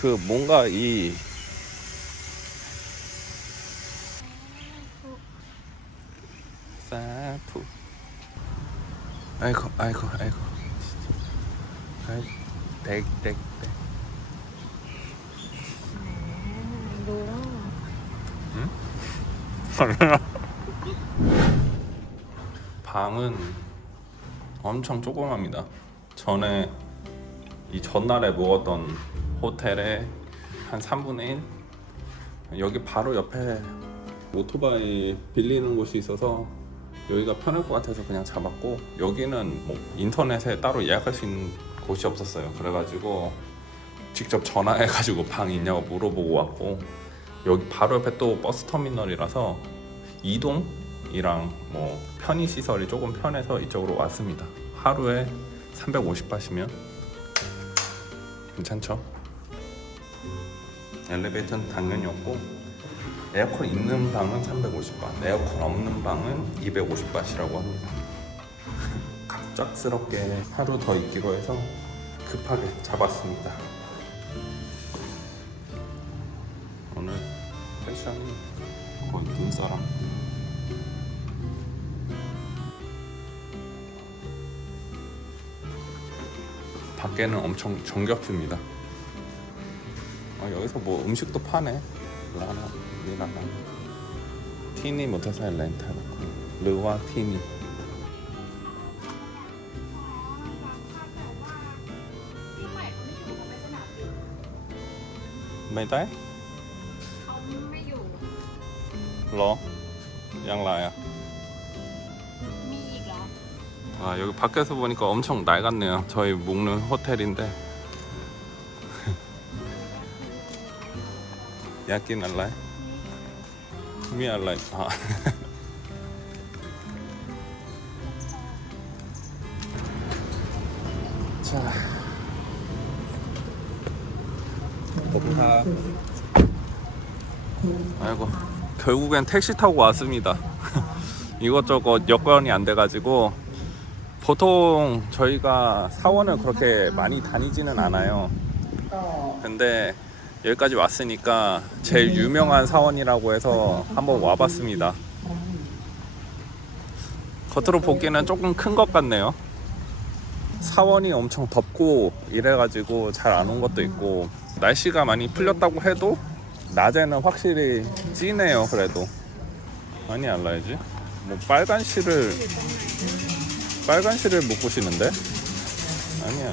그 뭔가 이 사프. 아이고 아이고 아이고. 아이 덱덱덱 응? 방은 엄청 조그맣니다. 전에 이 전날에 먹었던 호텔의 한 3분의 1. 여기 바로 옆에 오토바이 빌리는 곳이 있어서 여기가 편할 것 같아서 그냥 잡았고 여기는 뭐 인터넷에 따로 예약할 수 있는 곳이 없었어요. 그래가지고 직접 전화해가지고 방 있냐고 물어보고 왔고 여기 바로 옆에 또 버스 터미널이라서 이동이랑 뭐 편의 시설이 조금 편해서 이쪽으로 왔습니다. 하루에 350바시면 괜찮죠? 엘리베이터는 당연히 없고 에어컨 있는 방은 350바, 에어컨 없는 방은 250바시라고 합니다. 갑작스럽게 하루 더 있기로 해서 급하게 잡았습니다. 오늘 패션이 거의 눈사람. 밖에는 엄청 정겹습니다. 아, 여기서 뭐 음식도 파네. 라나, 미라나. 티니 모터사이 렌탈. 르와 티니. 매 달? รอ? 양라야. 아 여기 밖에서 보니까 엄청 낡았네요. 저희 묵는 호텔인데 아. 자. 고맙다. 아이고 결국엔 택시 타고 왔습니다. 이것저것 여건이 안 돼가지고 보통 저희가 사원을 그렇게 많이 다니지는 않아요. 근데 여기까지 왔으니까 제일 유명한 사원이라고 해서 한번 와봤습니다. 겉으로 보기에는 조금 큰 것 같네요. 사원이 엄청 덥고 이래가지고 잘 안 온 것도 있고 날씨가 많이 풀렸다고 해도 낮에는 확실히 찌네요. 그래도 많이 알라야지. 뭐 빨간 실을 빨간 실을 묶으시는데? 아니야.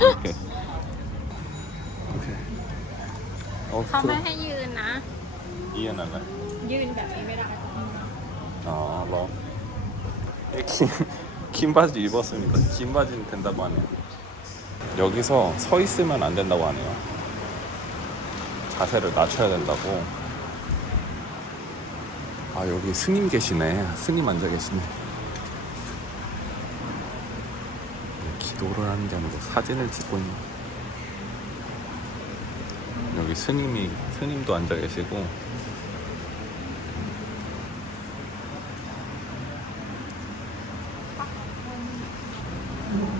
이렇게 오케이 어 เขาไม่ 그럼 ให้ยืนนะ 이해나가 ยืนแบบนี้ไม่ได้ 아 뭐. 긴, 긴 바지 입었으니까 긴 바지는 된다고 하네요 여기서 서 있으면 안 된다고 하네요 자세를 낮춰야 된다고 아 여기 스님 계시네 스님 앉아 계시네 기도를 하는 게 아니고 사진을 찍고 있네 여기 스님이 스님도 앉아 계시고.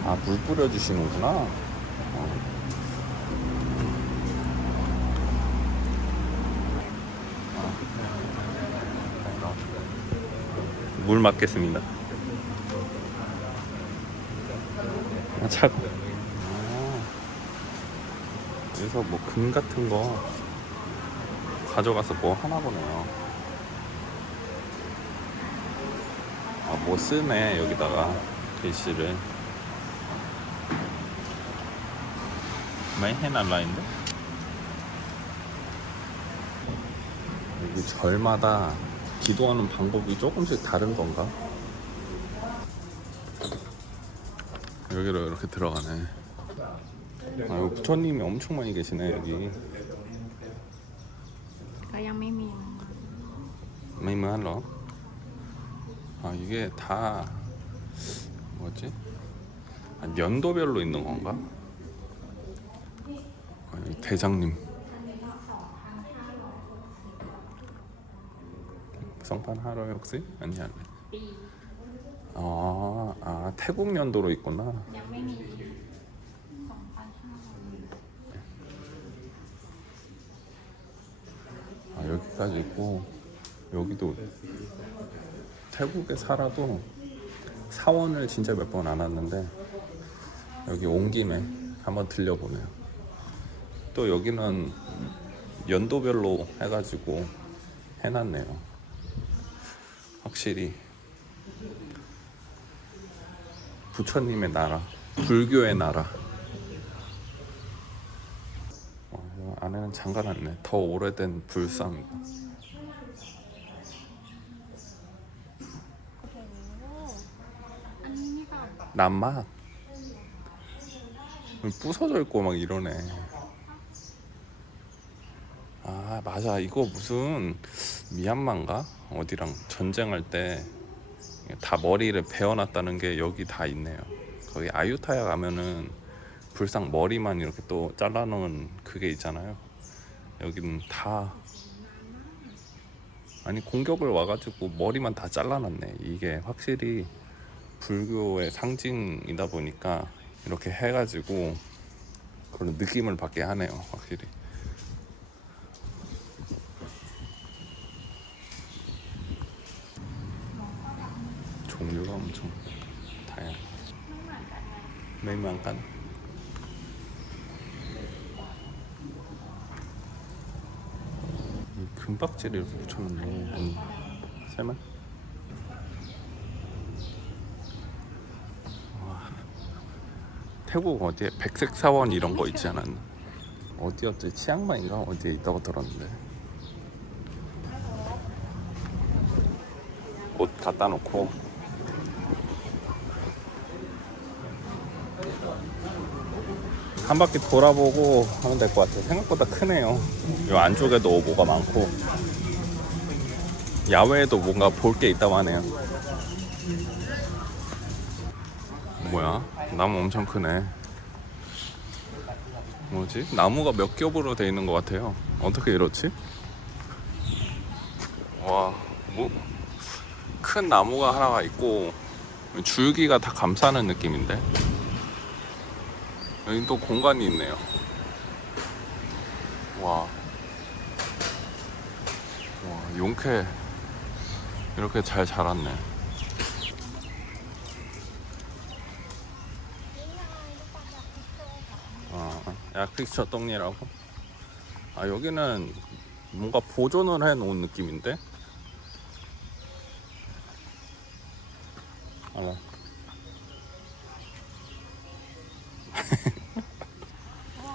아 물 뿌려주시는구나. 어. 물 맞겠습니다 아, 차. 아. 여기서 뭐 금 같은 거 가져가서 뭐 하나 보네요. 아, 뭐 쓰네, 여기다가. 글씨를. 많이 해날라인데? 여기 절마다 기도하는 방법이 조금씩 다른 건가? 여기로 이렇게 들어가네. 아, 여기 부처님이 엄청 많이 계시네, 여기. ก็ยังไม่มี 메이무할러. 아, 이게 다 뭐지? 아, 연도별로 있는 건가? 아, 여기 대장님. 성판 하러 혹시? 아니 아니. ปี 아, 아 태국 연도로 있구나. ยังไม่มีสองพันห้าร้อย 아, 여기까지 있고 여기도 태국에 살아도 사원을 진짜 몇 번 안 왔는데 여기 온 김에 한번 들려보네요. 또 여기는 연도별로 해가지고 해놨네요. 확실히 부처님의 나라, 불교의 나라. 어, 안에는 장가 놨네. 더 오래된 불상이다. 남맛 부서져 있고 막 이러네. 아 맞아 이거 무슨 미얀마인가 어디랑 전쟁할 때 다 머리를 베어놨다는 게 여기 다 있네요. 거기 아유타야 가면은 불상 머리만 이렇게 또 잘라놓은 그게 있잖아요. 여기는 다 아니 공격을 와가지고 머리만 다 잘라놨네. 이게 확실히 불교의 상징이다 보니까 이렇게 해가지고 그런 느낌을 받게 하네요. 확실히. 종류가 엄청 다양해. 맥만간. 금박지를 이렇게 붙여놓네. 음. 설마? 태국 어디에 백색 사원 이런 거 있지 않았나? 어디였지? 치앙마인가 어디에 있다고 들었는데. 옷 갖다 놓고 한 바퀴 돌아보고 하면 될 것 같아요. 생각보다 크네요. 이 안쪽에도 뭐가 많고 야외에도 뭔가 볼 게 있다고 하네요. 뭐야? 나무 엄청 크네. 뭐지? 나무가 몇 겹으로 돼 있는 것 같아요. 어떻게 이렇지? 와, 뭐 큰 나무가 하나가 있고 줄기가 다 감싸는 느낌인데. 여기 또 공간이 있네요. 와. 와, 용케 이렇게 잘 자랐네. 아, 약픽처 똥이라고? 아, 여기는 뭔가 보존을 해 놓은 느낌인데?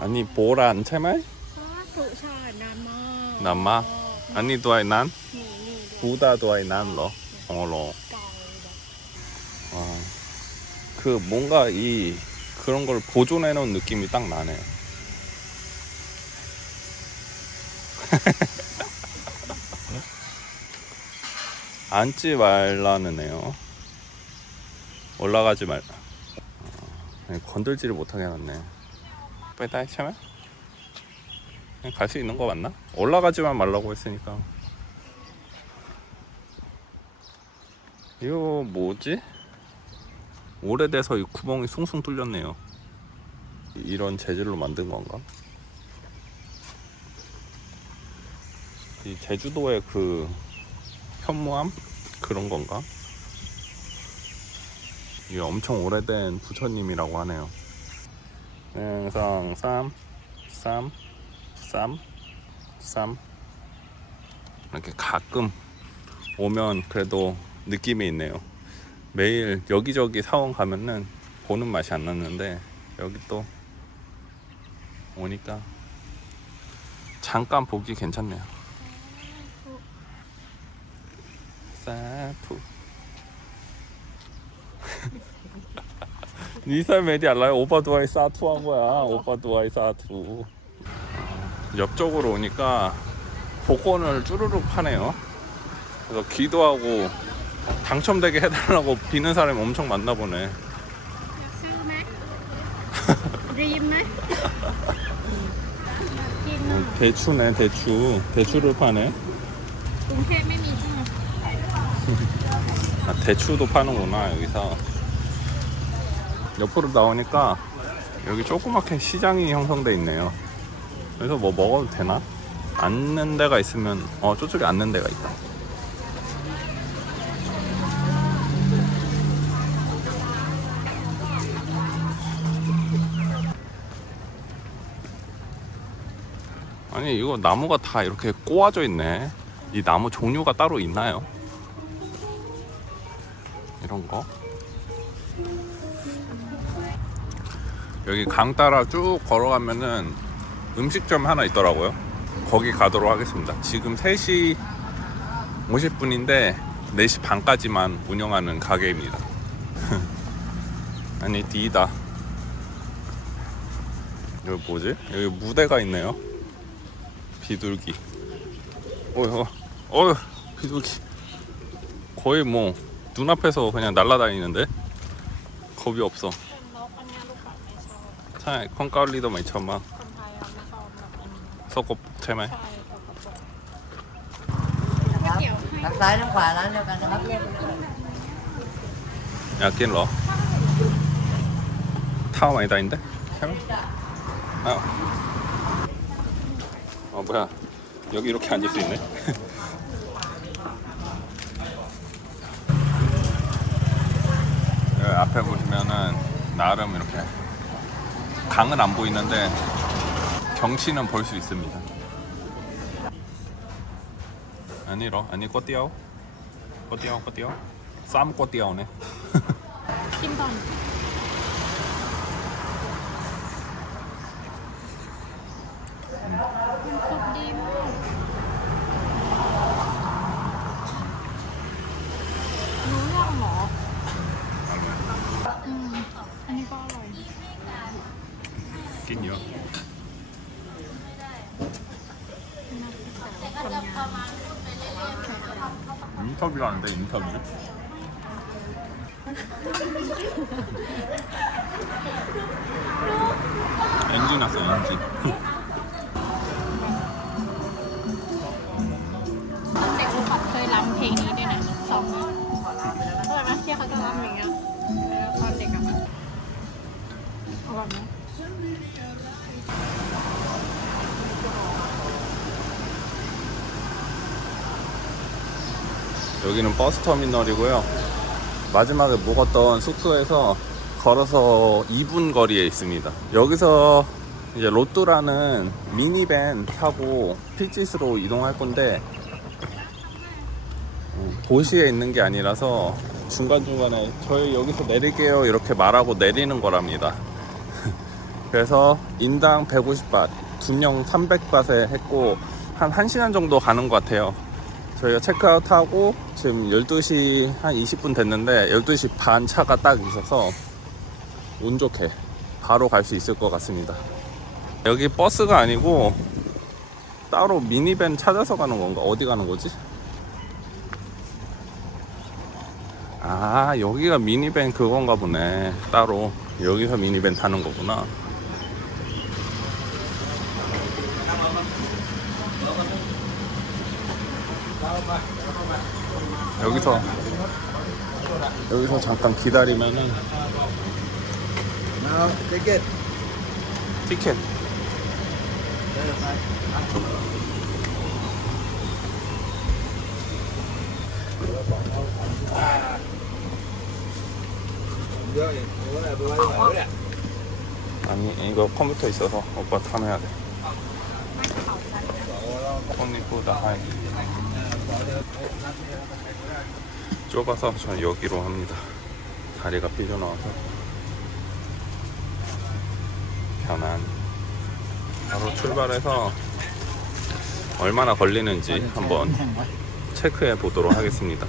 아니, 보란 채말? สาธุชาตินามมา 남마? 아니, 도아이 난? นี่นี่เดี๋ยว 부다 도아이 난, 러? 어로. เก่าแบบ 아, 그 뭔가 이 그런 걸 보존해 놓은 느낌이 딱 나네요. 앉지 말라는 애요. 올라가지 말. 아, 건들지를 못하게 해놨네. 빼다 참아? 갈수 있는 거 맞나? 올라가지만 말라고 했으니까. 이거 뭐지? 오래돼서 이 구멍이 숭숭 뚫렸네요. 이런 재질로 만든 건가? 이 제주도의 그 현무암 그런 건가? 이게 엄청 오래된 부처님이라고 하네요. 능성 쌈, 쌈, 쌈, 쌈. 이렇게 가끔 오면 그래도 느낌이 있네요. 매일 여기저기 사원 가면은 보는 맛이 안 났는데 여기 또 오니까 잠깐 보기 괜찮네요. 사푸. 니살 메디 알라요? 오빠 두아이 사투 한 거야. 오빠 두아이 사투. 옆쪽으로 오니까 복권을 쭈루룩 파네요. 그래서 기도하고 당첨되게 해달라고 비는 사람이 엄청 많나 보네. 어, 대추네 대추 대추를 파네 음. 아, 대추도 파는구나 여기서 옆으로 나오니까 여기 조그맣게 시장이 형성돼 있네요 그래서 뭐 먹어도 되나? 앉는 데가 있으면 어 저쪽에 앉는 데가 있다 아니 이거 나무가 다 이렇게 꼬아져 있네 이 나무 종류가 따로 있나요? 이런 거 여기 강 따라 쭉 걸어가면은 음식점 하나 있더라고요. 거기 가도록 하겠습니다. 지금 3시 50분인데 4시 반까지만 운영하는 가게입니다. 아니 뒤다. 여기 뭐지? 여기 무대가 있네요. 비둘기. 어휴 어휴 비둘기. 거의 뭐 눈앞에서 그냥 날아다니는데? 겁이 없어 ใช่ของเกาหลีต้องไม่ชอบมาก คนไทยอ่ะไม่ชอบแบบอันนี้ สกปรกใช่ไหม ใช่ตัวกระป๋องก๋วยเตี๋ยวให้ ทางซ้ายทางขวาร้านเดียวกันนะครับ อยากกินเหรอท่า많이 다닌데ใช่ไหมอ้าว어 뭐야 여기 이렇게 앉을 수 있네 여기 앞에 보시면은 나름 이렇게 강은 안 보이는데 경치는 볼 수 있습니다. 아니로 아니 꼬띠아오 꼬띠아오 꼬띠아오 쌈 꼬띠아오네. ชิม ผลงาน 인터뷰하는데 인터뷰 엔진 났어 엔진 ตอนเด็กลูกปัดเคยร้องเพลงนี้ด้วยนะสองเคยไหมที่เขาจะร้องอย่างเงี้ย ี้ย 여기는 버스 터미널이고요. 마지막에 묵었던 숙소에서 걸어서 2분 거리에 있습니다. 여기서 이제 로또라는 미니밴 타고 피지스로 이동할 건데 음, 도시에 있는 게 아니라서 중간중간에 저희 여기서 내릴게요 이렇게 말하고 내리는 거랍니다. 그래서 인당 150밭 두 명 300밭에 했고 한 1시간 정도 가는 것 같아요 저희가 체크아웃하고 지금 12시 한 20분 됐는데 12시 반 차가 딱 있어서 운 좋게 바로 갈 수 있을 것 같습니다 여기 버스가 아니고 따로 미니밴 찾아서 가는 건가? 어디 가는 거지? 아 여기가 미니밴 그건가 보네 따로 여기서 미니밴 타는 거구나 여기서 여기서 잠깐 기다리면은 Nào, ticket. 티켓 아니 이거 컴퓨터 있어서 오빠 타면 돼. 컴퓨터 하 좁아서 전 여기로 합니다. 다리가 삐져나와서 편안. 바로 출발해서 얼마나 걸리는지 한번 체크해 보도록 하겠습니다.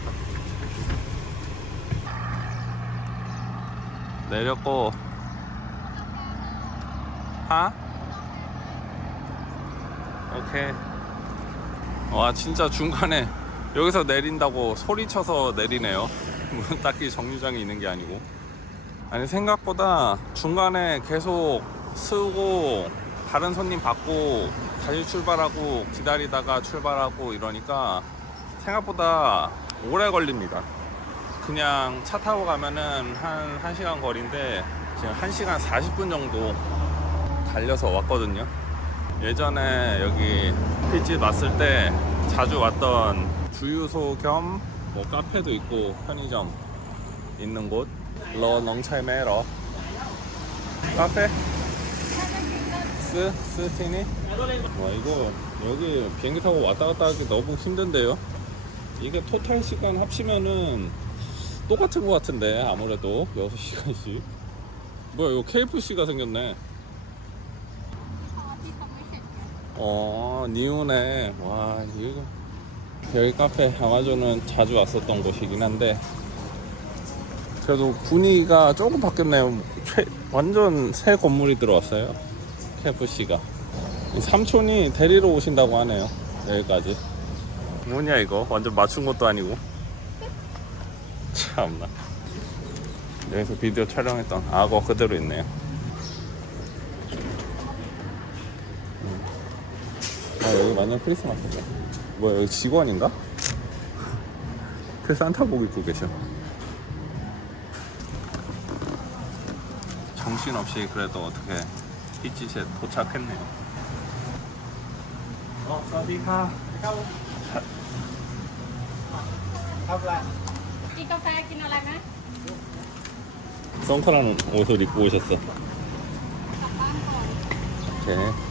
내렸고 하? 오케이. 와 진짜 중간에 여기서 내린다고 소리쳐서 내리네요. 무슨 딱히 정류장이 있는 게 아니고. 아니 생각보다 중간에 계속 쓰고 다른 손님 받고 다시 출발하고 기다리다가 출발하고 이러니까 생각보다 오래 걸립니다. 그냥 차 타고 가면은 한 1시간 거리인데 지금 1시간 40분 정도 달려서 왔거든요. 예전에 여기 핏집 왔을 때 자주 왔던 주유소 겸 뭐 카페도 있고 편의점 있는 곳. 러 넝차이메러. 카페? 스 스티니? 와 이거 여기 비행기 타고 왔다 갔다 하기 너무 힘든데요. 이게 토탈 시간 합치면은 똑같은 것 같은데 아무래도 6시간씩. 뭐야 이거 KFC가 생겼네 어 니온에. 와 이거 여기 카페 아마존은 자주 왔었던 곳이긴 한데. 그래도 분위기가 조금 바뀌었네요. 최, 완전 새 건물이 들어왔어요. KFC가. 이 삼촌이 데리러 오신다고 하네요. 여기까지. 뭐냐 이거? 완전 맞춘 것도 아니고. 참나. 여기서 비디오 촬영했던 악어 그대로 있네요 아 여기 완전 크리스마스죠 뭐야 여기 직원인가? 그 산타복 입고 계셔. 정신없이 그래도 어떻게 이짓에 도착했네요. 어 사디카 선크라는 옷을 입고 오셨어. 오케이.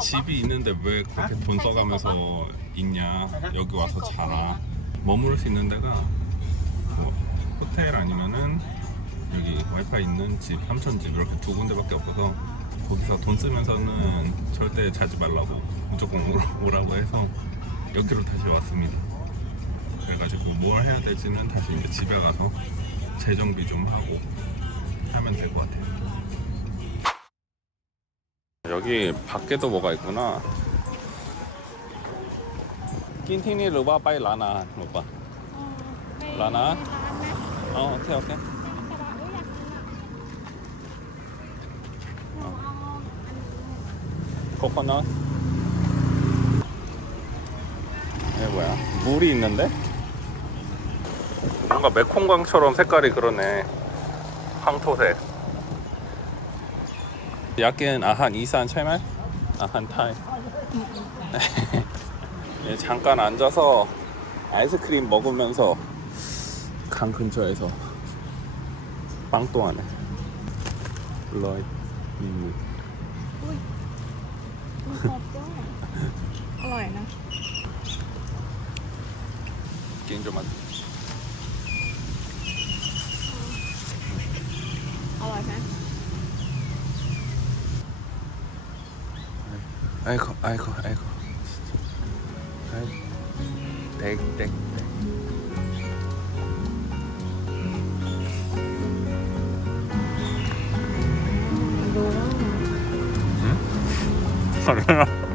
집이 있는데 왜 그렇게 돈 써가면서 있냐? 여기 와서 자라. 머무를 수 있는 데가 뭐 호텔 아니면은 여기 와이파이 있는 집 삼천집 이렇게 두 군데밖에 없어서 거기서 돈 쓰면서는 절대 자지 말라고 무조건 오라고 해서 여기로 다시 왔습니다. 그래가지고 뭘 해야 될지는 다시 이제 집에 가서 재정비 좀 하고 하면 될 것 같아요. 여기 밖에도 뭐가 있구나. 낀티니 루바 빠이 라나 오빠 어, 라나? 네. 어 오케이 오케이. 어. 코코넛? 이게 뭐야? 물이 있는데? 뭔가 메콩강처럼 색깔이 그러네. 황토색. 약간 아한 이산 채말? 아한 타이. 예, 잠깐 앉아서 아이스크림 먹으면서 강 근처에서 빵도 하네. 러이 음. มีครบด้วยอร่อยนะ 게임 좀 한. อร่อยไหม 아이고 아이고 아이고 아이고 댁, 댁, 댁. 응?